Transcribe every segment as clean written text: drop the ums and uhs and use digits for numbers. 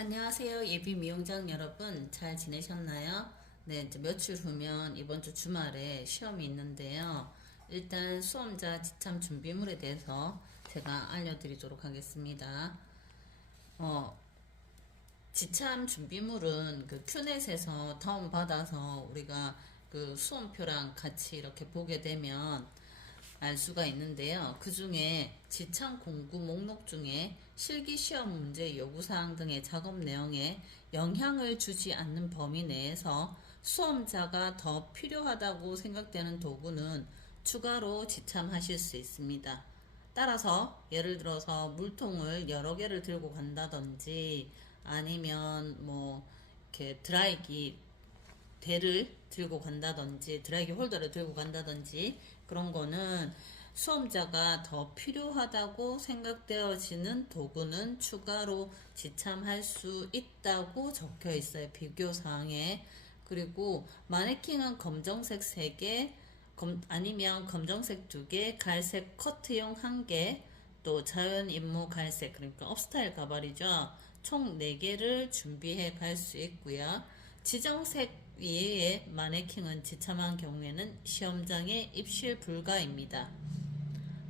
안녕하세요. 예비 미용장 여러분, 잘 지내셨나요? 네, 이제 며칠 후면 이번 주 주말에 시험이 있는데요. 일단 수험자 지참 준비물에 대해서 제가 알려드리도록 하겠습니다. 어, 지참 준비물은 그 큐넷에서 다운받아서 우리가 그 수험표랑 같이 이렇게 보게 되면 알 수가 있는데요. 그 중에 지창 공부 목록 중에 실기 시험 문제 요구사항 등의 작업 내용에 영향을 주지 않는 범위 내에서 수험자가 더 필요하다고 생각되는 도구는 추가로 지참하실 수 있습니다. 따라서 예를 들어서 물통을 여러 개를 들고 간다든지 아니면 뭐 이렇게 드라이기 대를 들고 간다든지 드라이기 홀더를 들고 간다든지 그런 거는 수험자가 더 필요하다고 생각되어지는 도구는 추가로 지참할 수 있다고 적혀 있어요. 비교사항에. 그리고 마네킹은 검정색 3개, 아니면 검정색 2개, 갈색 커트용 1개, 또 자연 임무 갈색, 그러니까 업스타일 가발이죠. 총 4개를 준비해 갈 수 있고요. 지정색 이외에 마네킹은 지참한 경우에는 시험장에 입실 불가입니다.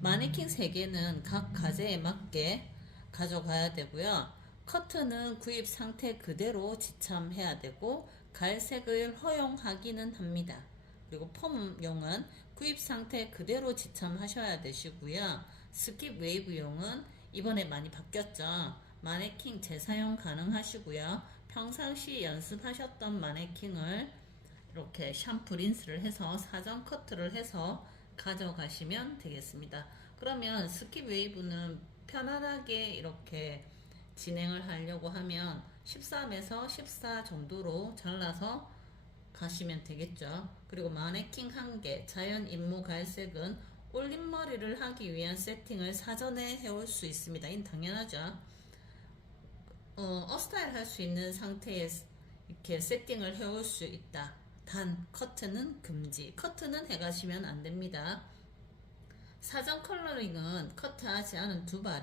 마네킹 3개는 각 과제에 맞게 가져가야 되고요. 커트는 구입 상태 그대로 지참해야 되고 갈색을 허용하기는 합니다. 그리고 펌용은 구입 상태 그대로 지참하셔야 되시고요. 스킵 웨이브용은 이번에 많이 바뀌었죠. 마네킹 재사용 가능하시고요. 평상시 연습하셨던 마네킹을 이렇게 샴푸 린스를 해서 사전 커트를 해서 가져가시면 되겠습니다. 그러면 스킵 웨이브는 편안하게 이렇게 진행을 하려고 하면 13에서 14 정도로 잘라서 가시면 되겠죠. 그리고 마네킹 1개, 자연 임무 갈색은 올림머리를 하기 위한 세팅을 사전에 해올 수 있습니다. 이는 당연하죠. 업스타일 할 수 있는 상태에 이렇게 세팅을 해올 수 있다. 단 커트는 금지. 커트는 해가시면 안 됩니다. 사전 컬러링은 커트하지 않은 두 발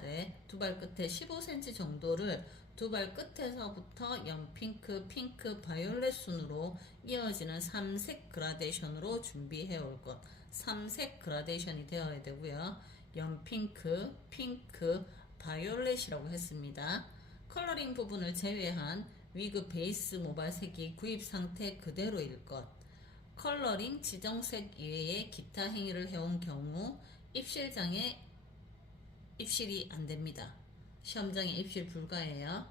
끝에 15cm 정도를 두 발 끝에서부터 연핑크, 핑크, 바이올렛 순으로 이어지는 3색 그라데이션으로 준비해 올 것. 3색 그라데이션이 되어야 되고요. 연핑크, 핑크, 바이올렛이라고 했습니다. 컬러링 부분을 제외한 위그 베이스 모발색이 구입 상태 그대로일 것. 컬러링 지정색 이외에 기타 행위를 해온 경우 입실장에 입실이 안됩니다. 시험장에 입실 불가예요.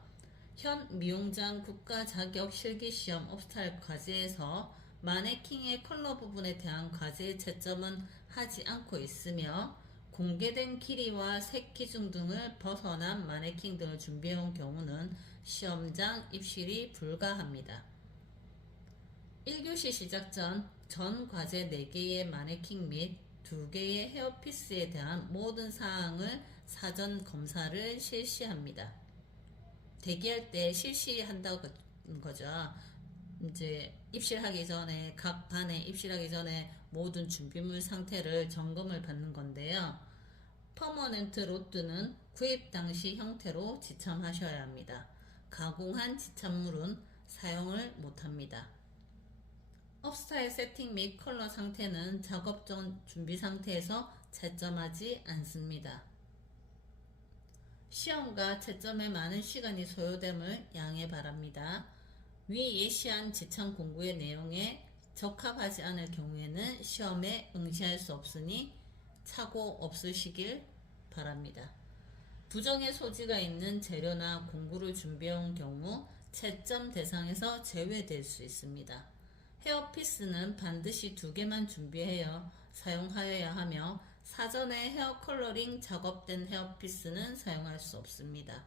현 미용장 국가 자격 실기시험 업스타일 과제에서 마네킹의 컬러 부분에 대한 과제의 채점은 하지 않고 있으며 공개된 길이와 색 기준 등을 벗어난 마네킹 등을 준비해온 경우는 시험장 입실이 불가합니다. 1교시 시작 전 과제 4개의 마네킹 및 2개의 헤어피스에 대한 모든 사항을 사전 검사를 실시합니다. 대기할 때 실시한다는 거죠. 이제 입실하기 전에 각 반에 입실하기 전에 모든 준비물 상태를 점검을 받는 건데요. 퍼머넌트 로트는 구입 당시 형태로 지참하셔야 합니다. 가공한 지참물은 사용을 못합니다. 업스타일 세팅 및 컬러 상태는 작업 전 준비 상태에서 채점하지 않습니다. 시험과 채점에 많은 시간이 소요됨을 양해 바랍니다. 위 예시한 지참 공부의 내용에 적합하지 않을 경우에는 시험에 응시할 수 없으니 착오 없으시길 바랍니다. 부정의 소지가 있는 재료나 공구를 준비해온 경우 채점 대상에서 제외될 수 있습니다. 헤어피스는 반드시 2개만 준비하여 사용하여야 하며 사전에 헤어 컬러링 작업된 헤어피스는 사용할 수 없습니다.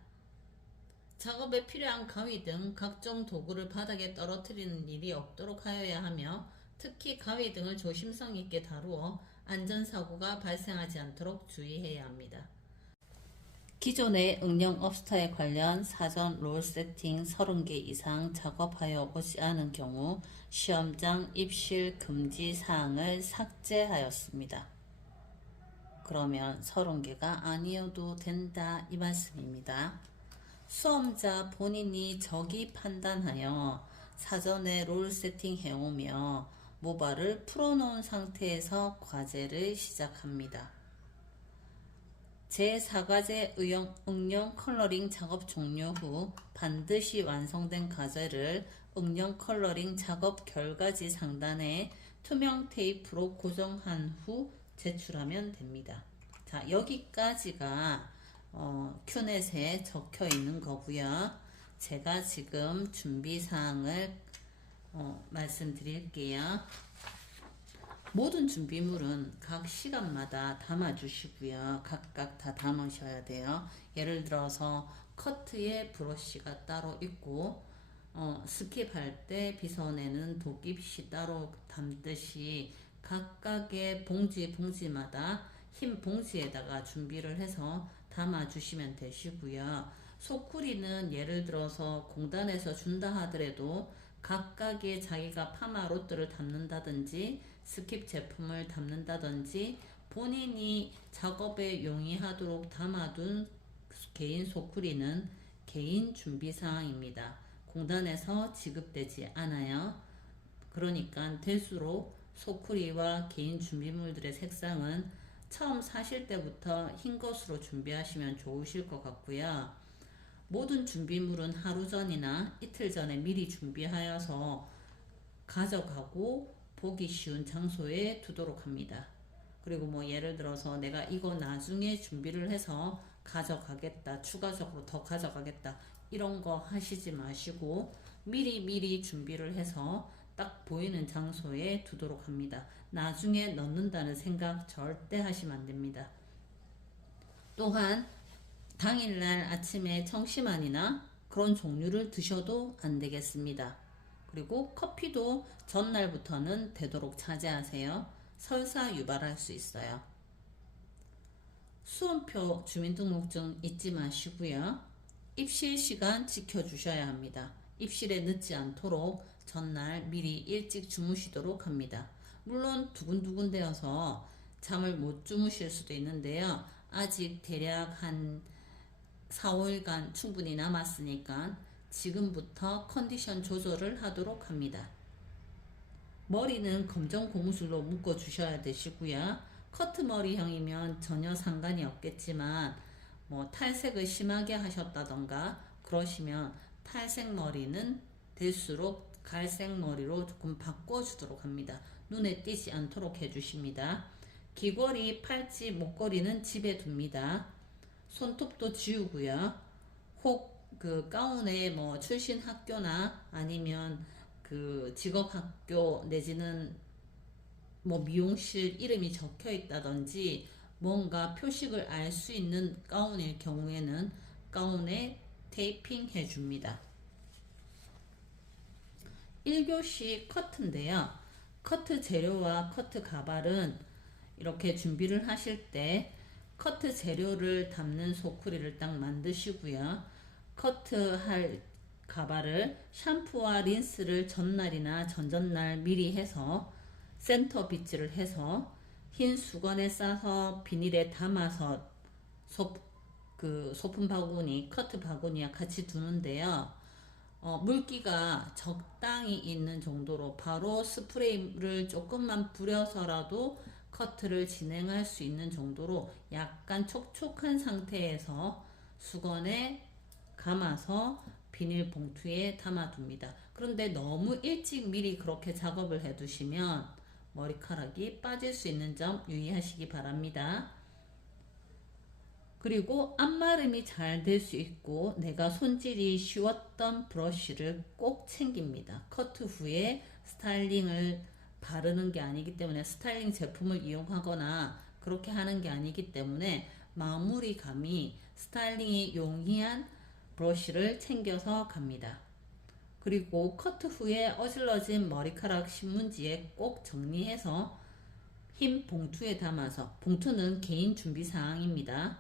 작업에 필요한 가위 등 각종 도구를 바닥에 떨어뜨리는 일이 없도록 하여야 하며 특히 가위 등을 조심성 있게 다루어 안전사고가 발생하지 않도록 주의해야 합니다. 기존의 응용 업스타에 관련 사전 롤 세팅 30개 이상 작업하여 오지 않은 경우 시험장 입실 금지 사항을 삭제하였습니다. 그러면 30개가 아니어도 된다 이 말씀입니다. 수험자 본인이 적이 판단하여 사전에 롤 세팅해 오며 모발을 풀어놓은 상태에서 과제를 시작합니다. 제4과제 응용 컬러링 작업 종료 후 반드시 완성된 과제를 응용 컬러링 작업 결과지 상단에 투명 테이프로 고정한 후 제출하면 됩니다. 자, 여기까지가 큐넷에 적혀 있는 거고요. 제가 지금 준비사항을 말씀드릴게요. 모든 준비물은 각 시간마다 담아주시고요. 각각 다 담으셔야 돼요. 예를 들어서 커트에 브러쉬가 따로 있고 스킵할 때 빗어내는 도끼빗이 따로 담듯이 각각의 봉지마다 흰 봉지에다가 준비를 해서 담아주시면 되시고요. 소쿠리는 예를 들어서 공단에서 준다 하더라도 각각의 자기가 파마 로트를 담는다든지 스킵 제품을 담는다든지 본인이 작업에 용이하도록 담아둔 개인 소쿠리는 개인 준비사항입니다. 공단에서 지급되지 않아요. 그러니까 될수록 소쿠리와 개인 준비물들의 색상은 처음 사실 때부터 흰 것으로 준비하시면 좋으실 것 같고요. 모든 준비물은 하루 전이나 이틀 전에 미리 준비하여서 가져가고 보기 쉬운 장소에 두도록 합니다. 그리고 뭐 예를 들어서 내가 이거 나중에 준비를 해서 가져가겠다, 추가적으로 더 가져가겠다, 이런 거 하시지 마시고 미리 준비를 해서 딱 보이는 장소에 두도록 합니다. 나중에 넣는다는 생각 절대 하시면 안 됩니다. 또한 당일날 아침에 청심환이나 그런 종류를 드셔도 안 되겠습니다. 그리고 커피도 전날부터는 되도록 자제하세요. 설사 유발할 수 있어요. 수험표 주민등록증 잊지 마시고요. 입실 시간 지켜주셔야 합니다. 입실에 늦지 않도록 전날 미리 일찍 주무시도록 합니다. 물론 두근두근 되어서 잠을 못 주무실 수도 있는데요. 아직 대략 한 4, 5일간 충분히 남았으니까 지금부터 컨디션 조절을 하도록 합니다. 머리는 검정 고무줄로 묶어 주셔야 되시고요. 커트 머리형이면 전혀 상관이 없겠지만 뭐 탈색을 심하게 하셨다던가 그러시면 탈색 머리는 될수록 갈색 머리로 조금 바꿔주도록 합니다. 눈에 띄지 않도록 해주십니다. 귀걸이, 팔찌, 목걸이는 집에 둡니다. 손톱도 지우고요. 혹 그 가운에 뭐 출신 학교나 아니면 그 직업 학교 내지는 뭐 미용실 이름이 적혀 있다든지 뭔가 표식을 알 수 있는 가운일 경우에는 가운에 테이핑 해줍니다. 1교시 커트인데요. 커트 재료와 커트 가발은 이렇게 준비를 하실 때 커트 재료를 담는 소쿠리를 딱 만드시고요. 커트할 가발을 샴푸와 린스를 전날이나 전전날 미리 해서 센터 빗질을 해서 흰 수건에 싸서 비닐에 담아서 소품 바구니, 커트 바구니와 같이 두는데요. 물기가 적당히 있는 정도로 바로 스프레이를 조금만 뿌려서라도 커트를 진행할 수 있는 정도로 약간 촉촉한 상태에서 수건에 감아서 비닐봉투에 담아둡니다. 그런데 너무 일찍 미리 그렇게 작업을 해두시면 머리카락이 빠질 수 있는 점 유의하시기 바랍니다. 그리고 앞마름이 잘 될 수 있고 내가 손질이 쉬웠던 브러쉬를 꼭 챙깁니다. 커트 후에 스타일링을 바르는 게 아니기 때문에 스타일링 제품을 이용하거나 그렇게 하는 게 아니기 때문에 마무리감이 스타일링이 용이한 브러쉬를 챙겨서 갑니다. 그리고 커트 후에 어질러진 머리카락 신문지에 꼭 정리해서 흰 봉투에 담아서, 봉투는 개인 준비사항입니다.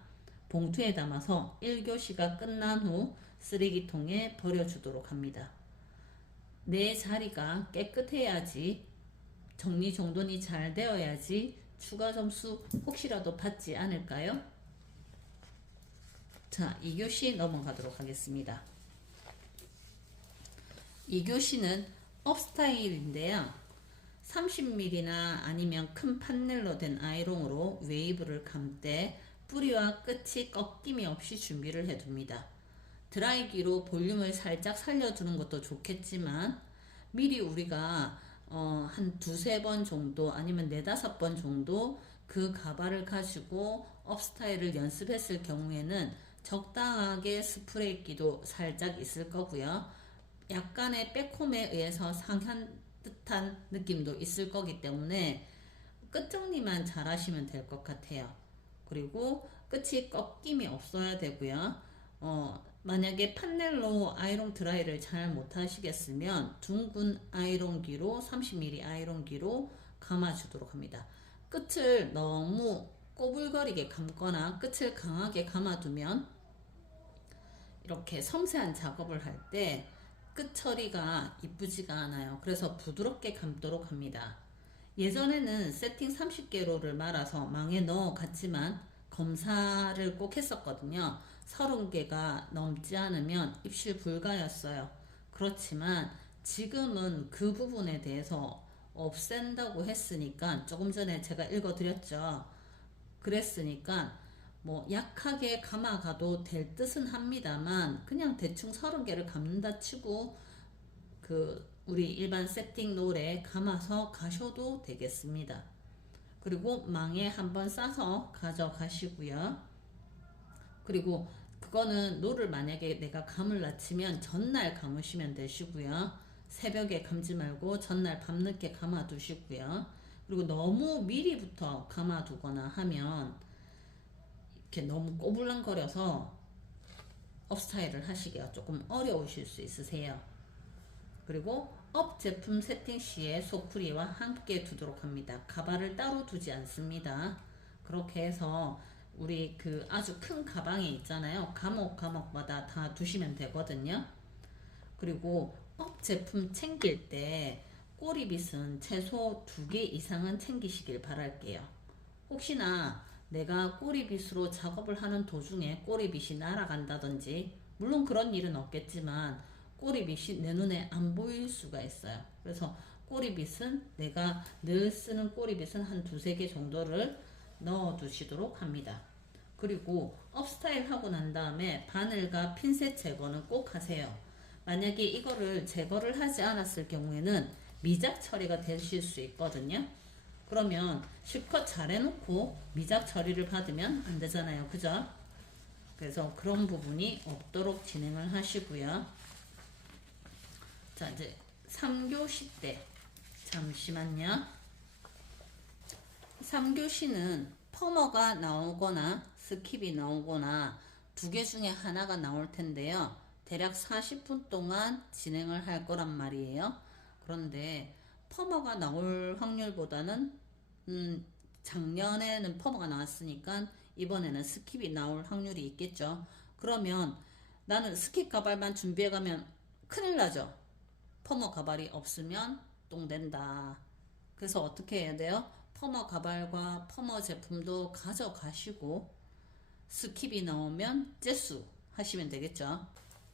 봉투에 담아서 1교시가 끝난 후 쓰레기통에 버려주도록 합니다. 내 자리가 깨끗해야지, 정리정돈이 잘 되어야지 추가 점수 혹시라도 받지 않을까요? 자, 2교시 넘어가도록 하겠습니다. 2교시는 업스타일인데요. 30mm나 아니면 큰 판넬로 된 아이롱으로 웨이브를 감되 뿌리와 끝이 꺾임이 없이 준비를 해둡니다. 드라이기로 볼륨을 살짝 살려두는 것도 좋겠지만 미리 우리가 한 두세 번 정도 아니면 네다섯 번 정도 그 가발을 가지고 업스타일을 연습했을 경우에는 적당하게 스프레이기도 살짝 있을 거고요. 약간의 백홈에 의해서 상한 듯한 느낌도 있을 거기 때문에 끝 정리만 잘 하시면 될 것 같아요. 그리고 끝이 꺾임이 없어야 되고요. 만약에 판넬로 아이롱 드라이를 잘 못하시겠으면 둥근 아이롱기로 30mm 아이롱기로 감아주도록 합니다. 끝을 너무 꼬불거리게 감거나 끝을 강하게 감아두면 이렇게 섬세한 작업을 할 때 끝 처리가 이쁘지가 않아요. 그래서 부드럽게 감도록 합니다. 예전에는 세팅 30개로를 말아서 망에 넣어 갔지만 검사를 꼭 했었거든요. 30개가 넘지 않으면 입실 불가였어요. 그렇지만 지금은 그 부분에 대해서 없앤다고 했으니까 조금 전에 제가 읽어드렸죠. 그랬으니까 뭐 약하게 감아가도 될 듯은 합니다만 그냥 대충 30개를 감는다 치고 우리 일반 세팅 롤에 감아서 가셔도 되겠습니다. 그리고 망에 한번 싸서 가져가시고요. 그리고 그거는 롤을 만약에 내가 감을라 치면 전날 감으시면 되시고요. 새벽에 감지 말고 전날 밤늦게 감아 두시고요. 그리고 너무 미리부터 감아 두거나 하면 이렇게 너무 꼬불랑거려서 업스타일을 하시기가 조금 어려우실 수 있으세요. 그리고 업 제품 세팅 시에 소쿠리와 함께 두도록 합니다. 가발을 따로 두지 않습니다. 그렇게 해서 우리 아주 큰 가방에 있잖아요. 과목마다 다 두시면 되거든요. 그리고 업 제품 챙길 때 꼬리빗은 최소 2개 이상은 챙기시길 바랄게요. 혹시나 내가 꼬리빗으로 작업을 하는 도중에 꼬리빗이 날아간다든지, 물론 그런 일은 없겠지만 꼬리빗이 내 눈에 안 보일 수가 있어요. 그래서 꼬리빗은 내가 늘 쓰는 꼬리빗은 한 2~3개 정도를 넣어 두시도록 합니다. 그리고 업스타일 하고 난 다음에 바늘과 핀셋 제거는 꼭 하세요. 만약에 이거를 제거를 하지 않았을 경우에는 미작 처리가 되실 수 있거든요. 그러면 실컷 잘 해놓고 미작 처리를 받으면 안 되잖아요. 그죠? 그래서 그런 부분이 없도록 진행을 하시고요. 자, 이제 3교시 때 잠시만요. 3교시는 펌어가 나오거나 스킵이 나오거나 2개 중에 하나가 나올 텐데요. 대략 40분 동안 진행을 할 거란 말이에요. 그런데 펌어가 나올 확률보다는 작년에는 펌어가 나왔으니까 이번에는 스킵이 나올 확률이 있겠죠. 그러면 나는 스킵 가발만 준비해 가면 큰일 나죠. 펌어 가발이 없으면 똥된다. 그래서 어떻게 해야 돼요? 펌어 가발과 펌어 제품도 가져가시고 스킵이 나오면 째수 하시면 되겠죠.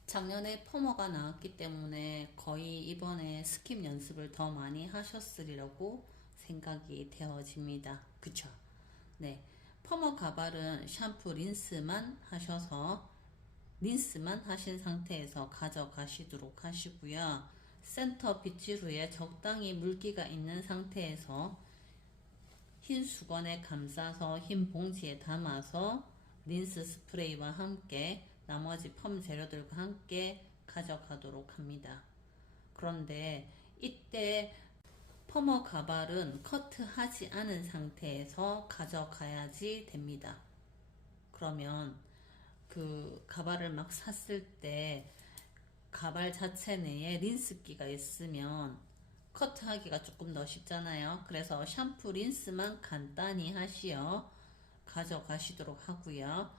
작년에 펌어가 나왔기 때문에 거의 이번에 스킵 연습을 더 많이 하셨으리라고 생각이 되어집니다. 그쵸? 네. 펌어 가발은 샴푸 린스만 하셔서 린스만 하신 상태에서 가져가시도록 하시고요. 센터 빗지루에 적당히 물기가 있는 상태에서 흰 수건에 감싸서 흰 봉지에 담아서 린스 스프레이와 함께 나머지 펌 재료들과 함께 가져가도록 합니다. 그런데 이때 펌어 가발은 커트하지 않은 상태에서 가져가야지 됩니다. 그러면 가발을 막 샀을 때 가발 자체 내에 린스기가 있으면 커트하기가 조금 더 쉽잖아요. 그래서 샴푸 린스만 간단히 하시어 가져가시도록 하고요.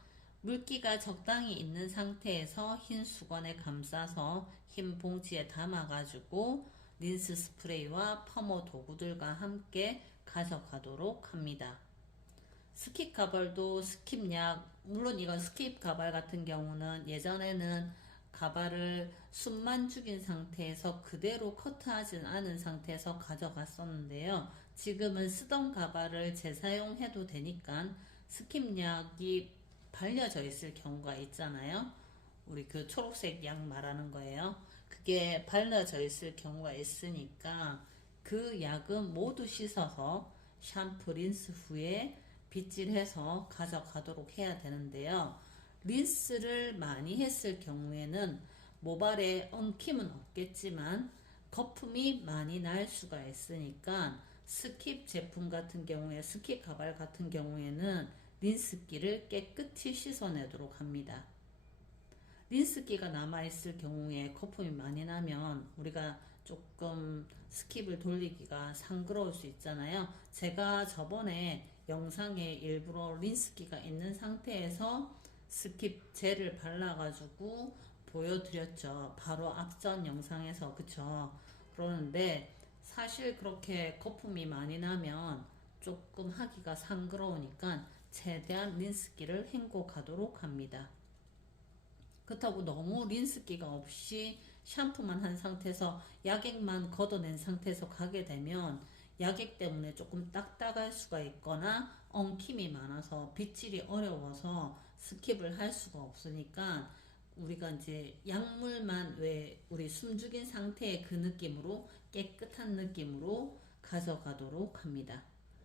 물기가 적당히 있는 상태에서 흰 수건에 감싸서 흰 봉지에 담아가지고 린스 스프레이와 펌어 도구들과 함께 가져가도록 합니다. 스킵 가발도 스킵약 물론 이건 스킵 가발 같은 경우는 예전에는 가발을 숨만 죽인 상태에서 그대로 커트하진 않은 상태에서 가져갔었는데요. 지금은 쓰던 가발을 재사용해도 되니까 스킵약이 발려져 있을 경우가 있잖아요. 우리 그 초록색 약 말하는 거예요. 그게 발라져 있을 경우가 있으니까 그 약은 모두 씻어서 샴푸 린스 후에 빗질해서 가져가도록 해야 되는데요. 린스를 많이 했을 경우에는 모발에 엉킴은 없겠지만 거품이 많이 날 수가 있으니까 스킵 제품 같은 경우에 스킵 가발 같은 경우에는 린스기를 깨끗이 씻어내도록 합니다. 린스기가 남아있을 경우에 거품이 많이 나면 우리가 조금 스킵을 돌리기가 상그러울 수 있잖아요. 제가 저번에 영상에 일부러 린스기가 있는 상태에서 스킵 젤을 발라가지고 보여드렸죠. 바로 앞전 영상에서. 그쵸? 그러는데 사실 그렇게 거품이 많이 나면 조금 하기가 상그러우니까 최대한 린스기를 헹궈 가도록 합니다. 그렇다고 너무 린스기가 없이 샴푸만 한 상태에서 약액만 걷어낸 상태에서 가게 되면 약액 때문에 조금 딱딱할 수가 있거나 엉킴이 많아서 빗질이 어려워서 스킵을 할 수가 없으니까 우리가 이제 약물만 왜 우리 숨죽인 상태의 그 느낌으로 깨끗한 느낌으로 가져가도록 합니다.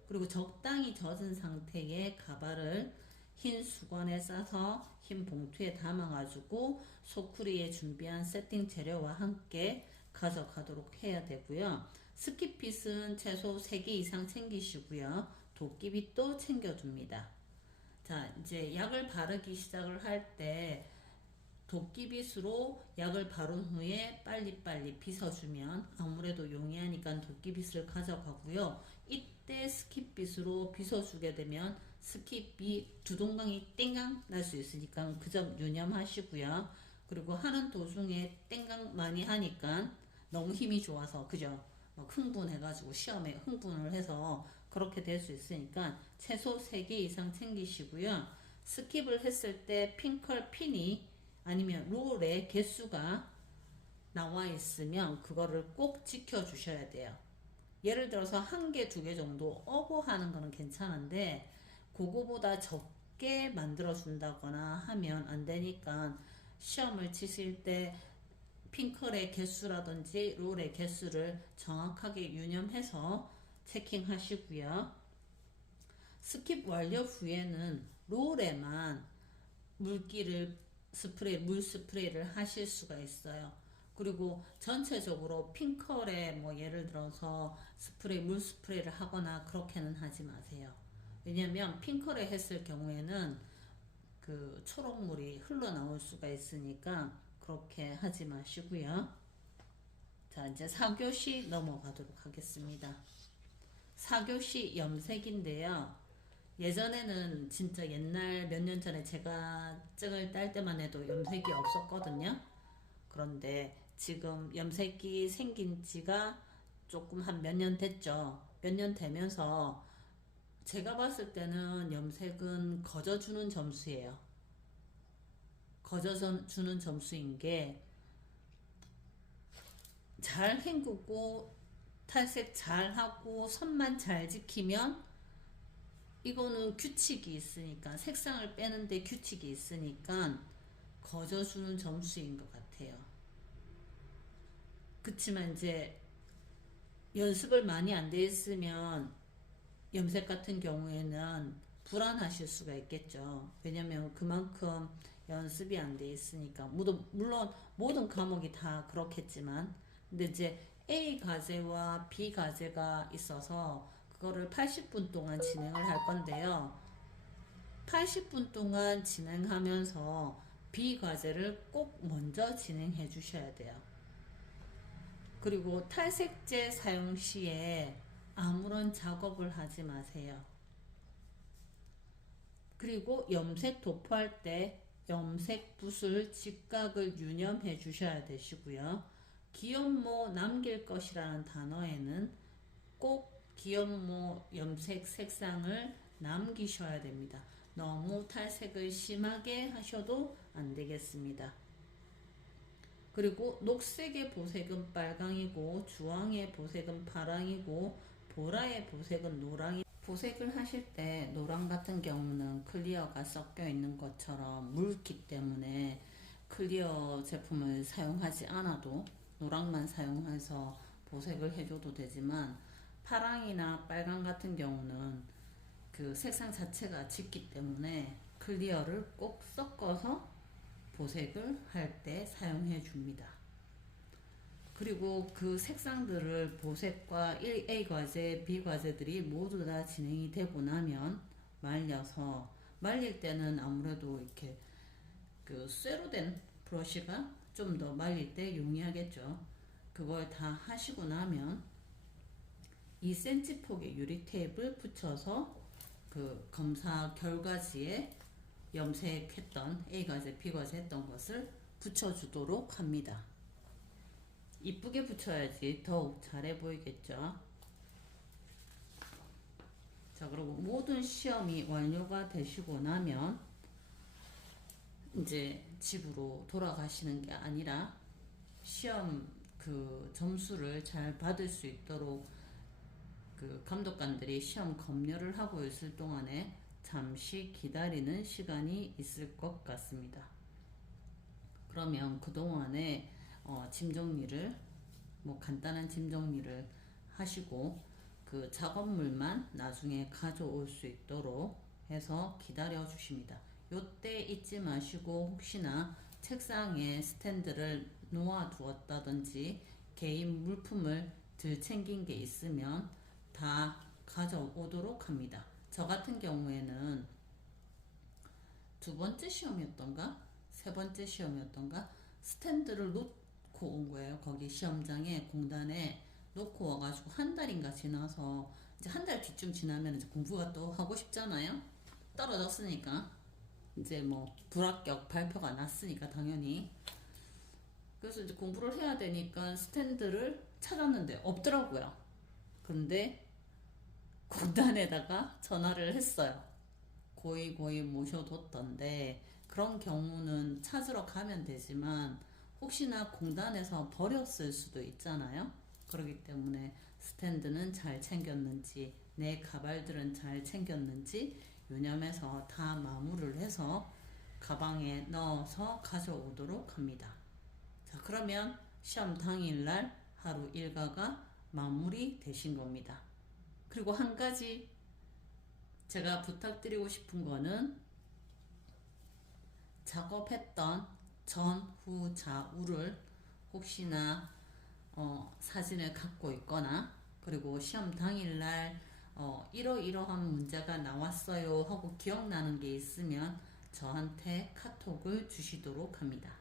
그리고 적당히 젖은 상태의 가발을 흰 수건에 싸서 흰 봉투에 담아가지고 소쿠리에 준비한 세팅 재료와 함께 가져가도록 해야 되고요. 스킵빗은 최소 3개 이상 챙기시고요. 도끼빗도 챙겨줍니다. 자, 이제 약을 바르기 시작을 할 때 도끼빗으로 약을 바른 후에 빨리빨리 빗어주면 아무래도 용이하니까 도끼빗을 가져가고요. 이때 스킵빗으로 빗어주게 되면 스킵이 두동강이 땡강 날 수 있으니까 그 점 유념하시고요. 그리고 하는 도중에 땡강 많이 하니까 너무 힘이 좋아서 그죠? 막 흥분해가지고 시험에 흥분을 해서 그렇게 될 수 있으니까 최소 3개 이상 챙기시고요. 스킵을 했을 때 핑컬 핀이 아니면 롤의 개수가 나와 있으면 그거를 꼭 지켜주셔야 돼요. 예를 들어서 1개, 2개 정도 어버하는 거는 괜찮은데 그거보다 적게 만들어 준다거나 하면 안 되니까 시험을 치실 때 핑클의 개수라든지 롤의 개수를 정확하게 유념해서 체킹하시고요. 스킵 완료 후에는 롤에만 물기를 물 스프레이를 하실 수가 있어요. 그리고 전체적으로 핑컬에 뭐 예를 들어서 물 스프레이를 하거나 그렇게는 하지 마세요. 왜냐면 핑컬에 했을 경우에는 그 초록물이 흘러나올 수가 있으니까 그렇게 하지 마시고요. 자, 이제 4교시 넘어가도록 하겠습니다. 4교시 염색인데요. 예전에는 진짜 옛날 몇 년 전에 제가 증을 딸 때만 해도 염색이 없었거든요. 그런데 지금 염색이 생긴 지가 조금 한 몇 년 됐죠. 몇 년 되면서 제가 봤을 때는 염색은 거저주는 점수예요. 거저주는 점수인 게 잘 헹구고 탈색 잘 하고 선만 잘 지키면 이거는 규칙이 있으니까 색상을 빼는데 규칙이 있으니까 거저주는 점수인 것 같아요. 그치만 이제 연습을 많이 안 돼 있으면 염색 같은 경우에는 불안하실 수가 있겠죠. 왜냐면 그만큼 연습이 안 돼 있으니까. 물론 모든 과목이 다 그렇겠지만 근데 이제 A 과제와 B 과제가 있어서 그거를 80분 동안 진행을 할 건데요. 80분 동안 진행하면서 B 과제를 꼭 먼저 진행해 주셔야 돼요. 그리고 탈색제 사용 시에 아무런 작업을 하지 마세요. 그리고 염색 도포할 때 염색 붓을 직각을 유념해 주셔야 되시고요. 기연모 남길 것이라는 단어에는 꼭 기연모 염색 색상을 남기셔야 됩니다. 너무 탈색을 심하게 하셔도 안 되겠습니다. 그리고 녹색의 보색은 빨강이고 주황의 보색은 파랑이고 보라의 보색은 노랑이. 보색을 하실 때 노랑 같은 경우는 클리어가 섞여 있는 것처럼 묽기 때문에 클리어 제품을 사용하지 않아도 노랑만 사용해서 보색을 해줘도 되지만, 파랑이나 빨강 같은 경우는 그 색상 자체가 짙기 때문에 클리어를 꼭 섞어서 보색을 할 때 사용해 줍니다. 그리고 그 색상들을 보색과 A 과제, B 과제들이 모두 다 진행이 되고 나면 말려서, 말릴 때는 아무래도 이렇게 그 쇠로 된 브러쉬가 좀 더 말릴 때 용이하겠죠. 그걸 다 하시고 나면 2cm 폭의 유리 테이프를 붙여서 그 검사 결과지에 염색했던 A 과제, B 과제 했던 것을 붙여주도록 합니다. 이쁘게 붙여야지 더욱 잘해 보이겠죠. 자, 그리고 모든 시험이 완료가 되시고 나면 이제 집으로 돌아가시는 게 아니라 시험 그 점수를 잘 받을 수 있도록 그 감독관들이 시험 검열을 하고 있을 동안에 잠시 기다리는 시간이 있을 것 같습니다. 그러면 그동안에 짐 정리를, 뭐 간단한 짐 정리를 하시고 그 작업물만 나중에 가져올 수 있도록 해서 기다려 주십니다. 요때 잊지 마시고, 혹시나 책상에 스탠드를 놓아 두었다든지 개인 물품을 들 챙긴 게 있으면 다 가져오도록 합니다. 저 같은 경우에는 두 번째 시험이었던가 세 번째 시험이었던가 스탠드를 놓고 온 거예요. 거기 시험장에 공단에 놓고 와가지고 한 달인가 지나서, 이제 한 달 뒤쯤 지나면 이제 공부가 또 하고 싶잖아요. 떨어졌으니까 이제 뭐 불합격 발표가 났으니까 당연히. 그래서 이제 공부를 해야 되니까 스탠드를 찾았는데 없더라고요. 그런데 공단에다가 전화를 했어요. 고이 모셔뒀던데, 그런 경우는 찾으러 가면 되지만 혹시나 공단에서 버렸을 수도 있잖아요. 그렇기 때문에 스탠드는 잘 챙겼는지, 내 가발들은 잘 챙겼는지 유념해서 다 마무리를 해서 가방에 넣어서 가져오도록 합니다. 자, 그러면 시험 당일날 하루 일과가 마무리 되신 겁니다. 그리고 한 가지 제가 부탁드리고 싶은 거는, 작업했던 전후 좌우를 혹시나 사진을 갖고 있거나, 그리고 시험 당일날 이러이러한 문제가 나왔어요 하고 기억나는 게 있으면 저한테 카톡을 주시도록 합니다.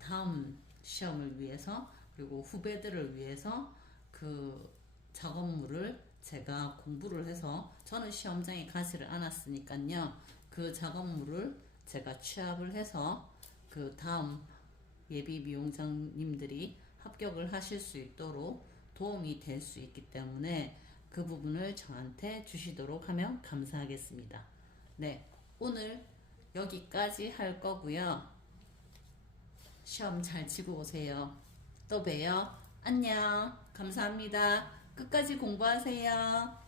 다음 시험을 위해서, 그리고 후배들을 위해서 그 작업물을 제가 공부를 해서, 저는 시험장에 가지를 않았으니까요, 그 작업물을 제가 취합을 해서 그 다음 예비 미용장님들이 합격을 하실 수 있도록 도움이 될 수 있기 때문에 그 부분을 저한테 주시도록 하면 감사하겠습니다. 네, 오늘 여기까지 할 거고요. 시험 잘 치고 오세요. 또 봬요. 안녕. 감사합니다. 끝까지 공부하세요.